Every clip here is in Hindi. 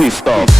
Please stop.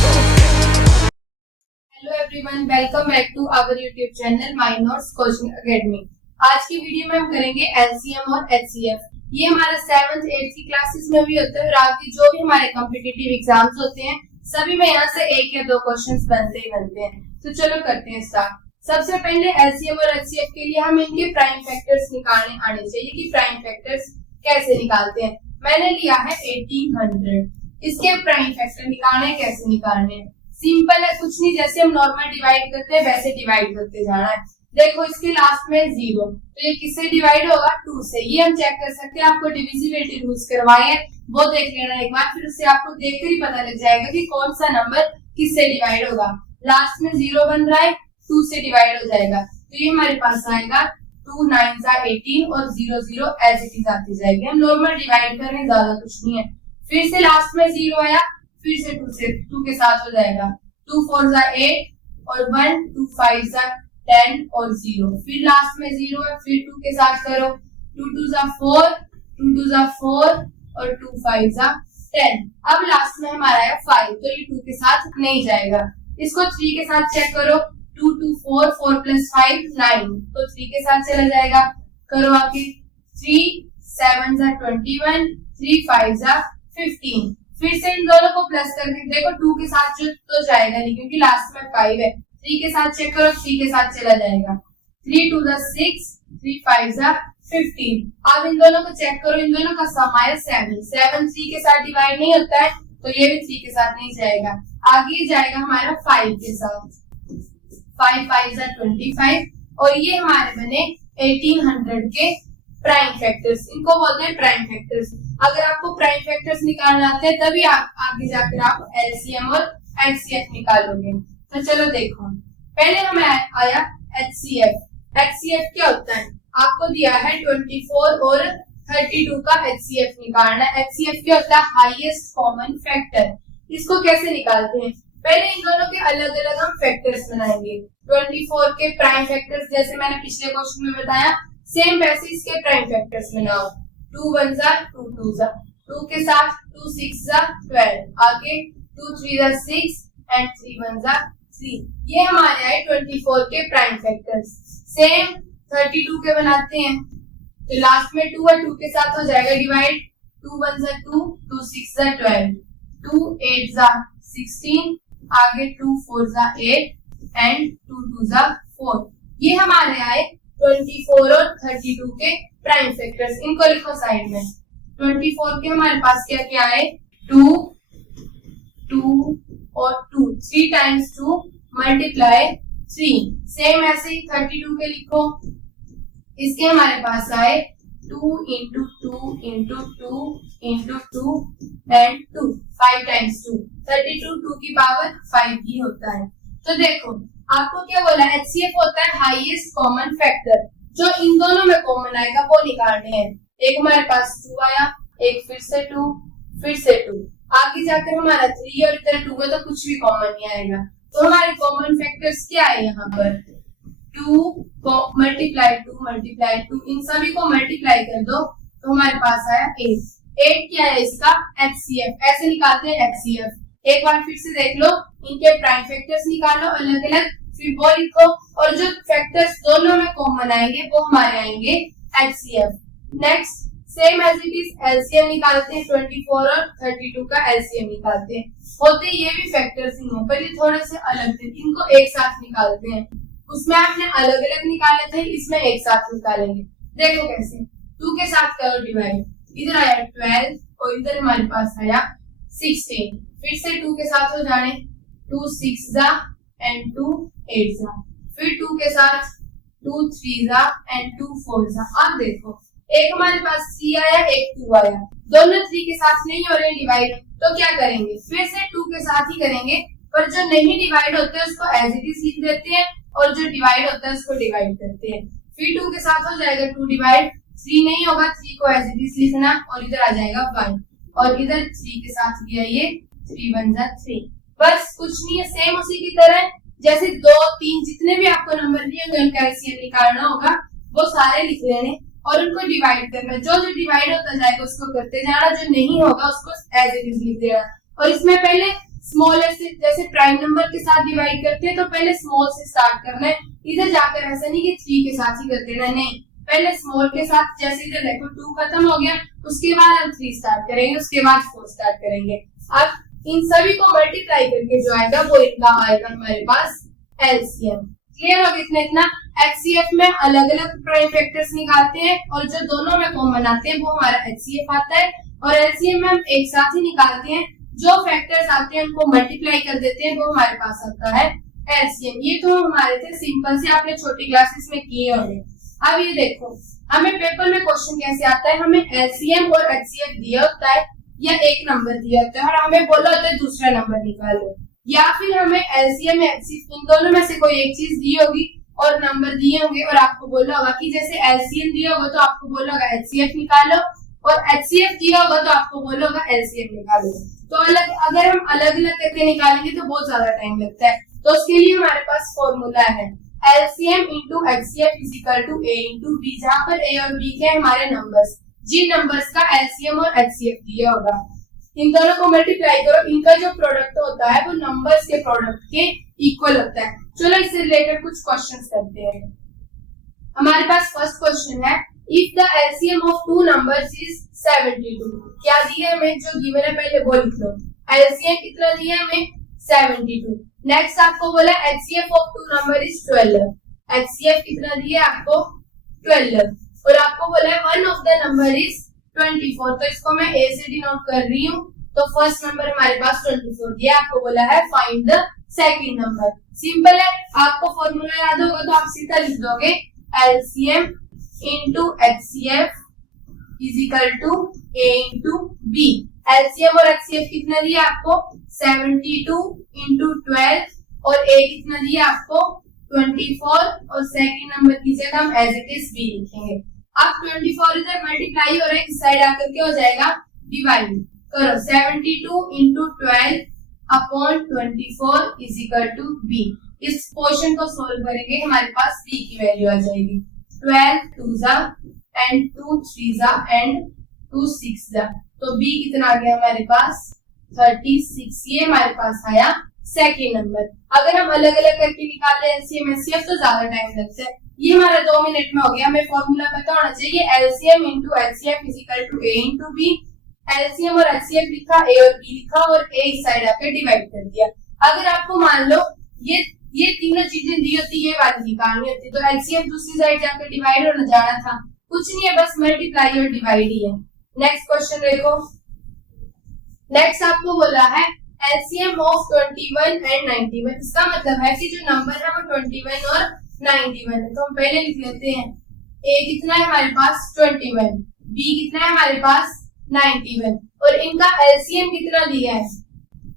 Hello everyone, welcome back to our YouTube channel my notes coaching academy. आज की वीडियो में हम करेंगे एलसीएम और एचसीएफ। ये हमारा 7th 8th की क्लासेस में भी होता है और आगे जो भी हमारे कॉम्पिटिटिव एग्जाम्स होते हैं सभी में यहाँ से एक या दो क्वेश्चंस बनते हैं। तो चलो करते हैं स्टार्ट। सबसे पहले एलसीएम और एचसीएफ के लिए हम इनके प्राइम फैक्टर्स निकालने आने चाहिए कि प्राइम फैक्टर्स कैसे निकालते हैं। मैंने लिया है 1800। इसके प्राइम फैक्टर निकालने कैसे निकालने हैं, सिंपल है, कुछ नहीं, जैसे हम नॉर्मल डिवाइड करते हैं वैसे डिवाइड करते जाना है। देखो इसके लास्ट में 0, तो ये किससे डिवाइड होगा, 2 से। ये हम चेक कर सकते हैं, आपको डिविजिबिलिटी रूल्स करवाए हैं वो देख लेना एक बार, फिर उससे आपको देखकर ही पता लग जाएगा कि कौन सा नंबर किससे डिवाइड होगा। लास्ट में 0 बन रहा है, 2 से डिवाइड हो जाएगा, तो ये हमारे पास आएगा 2 9 18 और 0 0 एज इट इज आती जाएगी। हम नॉर्मल डिवाइड कर रहे हैं, ज्यादा कुछ नहीं है। फिर से लास्ट में 0 आया, फिर से 2 के साथ हो जाएगा, 2 4 8 और 1 2 5 10 और 0। फिर लास्ट में 0 है, फिर 2 के साथ करो, 2 2 4 2 2 4 और 2 5 10। अब लास्ट में हमारा है 5, तो ये 2 के साथ नहीं जाएगा। इसको 3 के साथ चेक करो, 2 2 4 4 + 5 9, तो 3 के साथ चला जाएगा। करो आगे, 3 7 21 3 5 15। फिर से इन दोनों को प्लस करके देखो, 2 के साथ जो तो जाएगा नहीं क्योंकि लास्ट में 5 है। 3 के साथ चेक करो, 3 के साथ चला जाएगा, 3 2 6 3 5 15। अब इन दोनों को चेक करो, इन दोनों का सम आया 7 3 के साथ डिवाइड नहीं होता है, तो ये भी 3 के साथ नहीं जाएगा। आगे जाएगा हमारा 5 के साथ, 5 5 25 और ये हमारे बने 1800 के प्राइम फैक्टर्स। इनको बोलते हैं प्राइम फैक्टर्स। अगर आपको प्राइम फैक्टर्स निकालना आते हैं तभी आप आगे जाकर आप एलसीएम और एचसीएफ निकालोगे। तो चलो देखो, पहले हमें आया एचसीएफ। एचसीएफ क्या होता है, आपको दिया है 24 और 32 का एचसीएफ निकालना है। एचसीएफ क्या होता है, हाईएस्ट कॉमन फैक्टर। इसको कैसे निकालते हैं, पहले इन दोनों के अलग अलग हम फैक्टर्स बनाएंगे। 24 के प्राइम फैक्टर्स जैसे मैंने पिछले क्वेश्चन में बताया, सेम वैसे इसके प्राइम फैक्टर्स बनाओ। 2 1 2 2 2 के साथ 2 6 12, आगे 2 3 6 एंड 3 1 3। ये हमारे आए 24 के प्राइम फैक्टर्स। सेम 32 के बनाते हैं, तो लास्ट में 2 है, 2 के साथ हो जाएगा डिवाइड, 2 1 2 2 6 12, 2 8 16, आगे 2 4 8 एंड 2 2 4। ये हमारे आए 24 और 32 के प्राइम फैक्टर्स। इनको लिखो साइड में। 24 के हमारे पास क्या क्या है, 2 2 और 2, 3 टाइम्स 2 मल्टीप्लाई 3। सेम ऐसे ही 32 के लिखो। इसके हमारे पास आए 2 × 2 × 2 × 2 एंड 2, 5 टाइम्स 2, 32 2 की पावर 5 ही होता है। तो देखो आपको क्या बोला, एचसीएफ होता है हाईएस्ट कॉमन फैक्टर। जो इन दोनों में कॉमन आएगा वो निकालने हैं। एक हमारे पास 2 आया, एक फिर से 2, फिर से 2, आगे जाकर हमारा 3 और इधर 2 है तो कुछ भी कॉमन नहीं आएगा। तो हमारे कॉमन फैक्टर्स क्या है यहाँ पर, 2 × 2 इन सभी को मल्टीप्लाई कर दो तो हमारे पास आया 8 क्या है इसका एचसीएफ। ऐसे निकालते हैं एचसीएफ। एक बार फिर से देख लो, इनके प्राइम फैक्टर्स निकालो अलग अलग, फिर वो लिखो, और जो फैक्टर्स दोनों में कॉमन आएंगे वो हमारे आएंगे HCF. Next same as it is LCM निकालते हैं, 24 और 32 का एलसीएम निकालते हैं। होते ये भी फैक्टर्स ही हैं पर ये थोड़े से अलग थे, इनको एक साथ निकालते हैं। उसमें आपने अलग अलग निकाले थे, इसमें एक साथ निकालेंगे। देखो कैसे, 2 के साथ करो डिवाइड, इधर आया 12 और इधर हमारे पास आया 16। फिर से 2 के साथ हो जाने, 2 6 एंड 2 8, फिर 2 के साथ 2 3 एंड 2 4। अब देखो एक हमारे पास 3 आया, एक 2 आया, दोनों 3 के साथ नहीं हो रहे डिवाइड, तो क्या करेंगे, फिर से 2 के साथ ही करेंगे, पर जो नहीं डिवाइड होते हैं उसको एज इट इज लिख देते हैं और जो डिवाइड होता है उसको डिवाइड करते हैं। फिर 2 के साथ हो जाएगा 2 डिवाइड, 3 नहीं होगा, 3 को एज इट इज लिखना और इधर आ जाएगा 1, और इधर 3 के साथ भी है ये 3 1 3। बस कुछ नहीं है, सेम उसी की तरह जैसे 2 3 जितने भी आपको नंबर दिए होंगे उनका एलसीएम निकालना होगा, वो सारे लिख लेने और उनको डिवाइड करना। जो जो डिवाइड होता जाएगा उसको करते जाना, जो नहीं होगा उसको एज इट इज लिख देना। और इसमें पहले स्मॉलेस्ट से, जैसे प्राइम नंबर के साथ डिवाइड करते हैं तो पहले स्मॉल से स्टार्ट करना है। इधर जाकर ऐसा नहीं कि 3 के साथ ही कर देना, नहीं, पहले स्मॉल के साथ। जैसे इधर देखो 2 खत्म हो गया, उसके बाद हम 3 स्टार्ट करेंगे, उसके बाद 4 स्टार्ट करेंगे। अब इन सभी को मल्टीप्लाई करके जो आएगा वो इतना आएगा हमारे पास एलसीएम। क्लियर हो गया इतना। एचसीएफ में अलग अलग प्राइम फैक्टर्स निकालते हैं और जो दोनों में कॉमन आते हैं वो हमारा एचसीएफ आता है, और एलसीएम में हम एक साथ ही निकालते हैं, जो फैक्टर्स आते हैं उनको मल्टीप्लाई कर देते हैं, वो हमारे पास आता है एलसीएम। ये तो हमारे थे सिंपल से, आपने छोटी क्लासेस में किए होंगे। अब ये देखो हमें पेपर में क्वेश्चन कैसे आता है, हमें एलसीएम और एचसीएफ दिया होता है या एक नंबर दिया होता है और हमें बोला होता है दूसरा नंबर निकालो, या फिर हमें एलसीएम एचसीएफ इन दोनों में से कोई एक चीज दी होगी और नंबर दिए होंगे और आपको बोला होगा कि जैसे एलसीएम दिया होगा तो आपको बोला होगा एचसीएफ निकालो, और एचसीएफ दिया होगा तो आपको बोला होगा एलसीएम निकालो। तो अगर हम अलग अलग करके निकालेंगे तो बहुत ज्यादा टाइम लगता है। तो उसके लिए हमारे पास फॉर्मूला है LCM into HCF is equal to A into B, जहाँ पर ए और बी के हमारे नंबर्स, जिन नंबर्स का एलसीएम और एचसीएफ दिया होगा इन दोनों को मल्टीप्लाई करो, इनका जो प्रोडक्ट होता है वो नंबर्स के प्रोडक्ट के इक्वल होता है। चलो इससे रिलेटेड कुछ क्वेश्चंस करते हैं। हमारे पास फर्स्ट क्वेश्चन है, if the LCM of two numbers is 72, क्या दिया हमें, जो गिवन है पहले वो लिख लो। एलसीएम कितना दिया हमें 72। नेक्स्ट आपको बोला HCF of two number is 12, HCF कितना दिया आपको 12, और आपको बोला है one of the number is 24, तो इसको मैं ए से डिनोट कर रही हूँ। तो फर्स्ट नंबर हमारे पास 24 दिया, आपको बोला है find the second number. Simple है, आपको फॉर्मूला याद होगा तो आप सीधा लिख दोगे LCM into HCF is equal to A into B. LCM और एचसीएफ कितना दिया आपको 72 इंटू 12, और ए कितना दिया आपको 24, और सेकंड नंबर की जगह हम एज इट इज बी लिखेंगे। अब 24 इधर मल्टीप्लाई हो रहा है, इस साइड आकर के हो जाएगा डिवाइड करो, 72 into 12 upon 24 is equal to B. इस क्वेश्चन को सोल्व करेंगे, हमारे पास बी की वैल्यू आ जाएगी 12 2 जा एंड 2 3 जा एंड 2 6 जा, तो बी कितना आ गया हमारे पास 36। ये हमारे पास आया सेकंड नंबर। अगर हम अलग अलग करके निकाल ले एलसीएम एचसीएफ तो ज्यादा टाइम लगता है। ये हमारा 2 मिनट में हो गया। हमें फॉर्मूला पता होना चाहिए LCM into HCF is equal to A into B. LCM और एचसीएफ लिखा, ए और बी लिखा, और ए इस साइड आकर डिवाइड कर दिया। अगर आपको मान लो ये तीनों चीजें दी होती, ये वाली निकालनी होती, तो एलसीएम दूसरी साइड जाकर डिवाइड होने जाना था, कुछ नहीं है, बस मल्टीप्लाई और डिवाइड ही है। नेक्स्ट क्वेश्चन देखो। नेक्स्ट आपको बोला है एलसीएम ऑफ 21 एंड 91। इसका मतलब है कि जो नंबर है वो 21 और 91 है, तो हम पहले लिख लेते हैं ए कितना है हमारे पास 21, बी कितना है हमारे पास 91, और इनका एलसीएम कितना दिया है,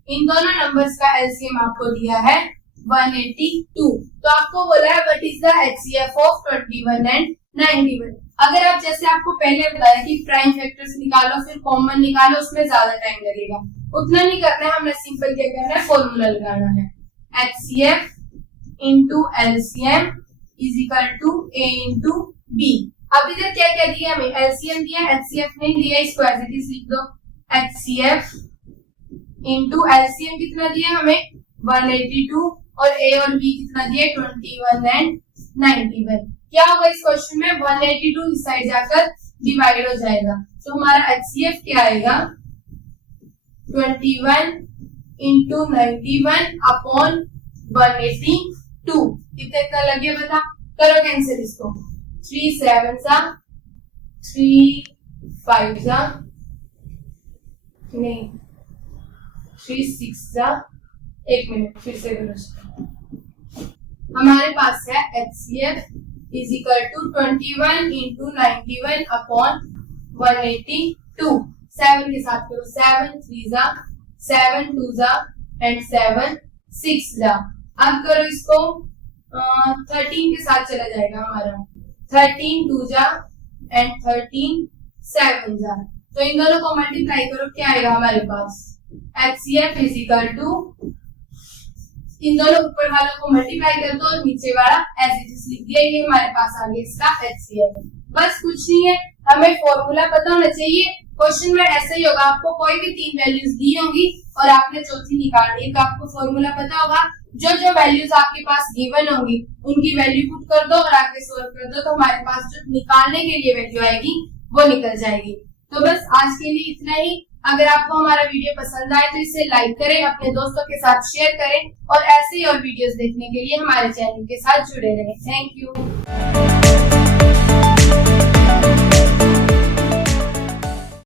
इन दोनों नंबर्स का एलसीएम आपको दिया है 182। तो आपको बोला है what is the HCF of 21 and 91। अगर आप जैसे आपको पहले बताया कि प्राइम फैक्टर्स निकालो फिर कॉमन निकालो, उसमें ज्यादा टाइम लगेगा, उतना नहीं करना है। हमने सिंपल क्या करना है, फॉर्मूला लगाना है HCF into LCM is equal to A into B. अब इधर क्या क्या दिया हमें, एलसीएम दिया, एचसीएफ नहीं दिया, इसको एज इट इज लिख दो एचसीएफ इंटू एलसीएम कितना दिया हमें 182, और ए और बी कितना दिया 21 एंड 91। क्या होगा इस क्वेश्चन में 182 इस साइड जाकर डिवाइड हो जाएगा, तो हमारा एचसीएफ क्या आएगा 21 इंटू 91 अपॉन 182। कितना लगे बता, करो कैंसिल इसको, 3 7 जा 3 5 जा नहीं 3 6 जा, एक मिनट फिर से करो। हमारे पास है HCF is equal to 21 into 91 upon 182। 7 के साथ करो, 7 3 जा 7 2 जा एंड 7 6 जा। अब करो इसको 13 के साथ चला जाएगा हमारा, 13 2 जा एंड 13 7 जा, तो इन दोनों को मल्टीप्लाई करो, क्या आएगा हमारे पास एचसीएफ इज इक्वल टू, इन दोनों ऊपर वालों को मल्टीप्लाई कर दो और नीचे वाला एज इट इज लिख दिया। ये हमारे पास आ गया इसका एचसीएफ। बस कुछ नहीं है, हमें फॉर्मूला पता होना चाहिए क्वेश्चन में ऐसा ही होगा, आपको कोई भी 3 वैल्यूज दी होंगी और आपने चौथी निकालनी। एक आपको फॉर्मूला पता होगा, जो जो वैल्यूज आपके पास गिवन होंगी उनकी वैल्यू पुट कर दो और आगे सॉल्व कर दो, तो हमारे पास जो निकालने के लिए वैल्यू आएगी वो निकल जाएगी। तो बस आज के लिए इतना ही। अगर आपको हमारा वीडियो पसंद आए तो इसे लाइक करें, अपने दोस्तों के साथ शेयर करें और ऐसे ही और वीडियोस देखने के लिए हमारे चैनल के साथ जुड़े रहें। Thank you.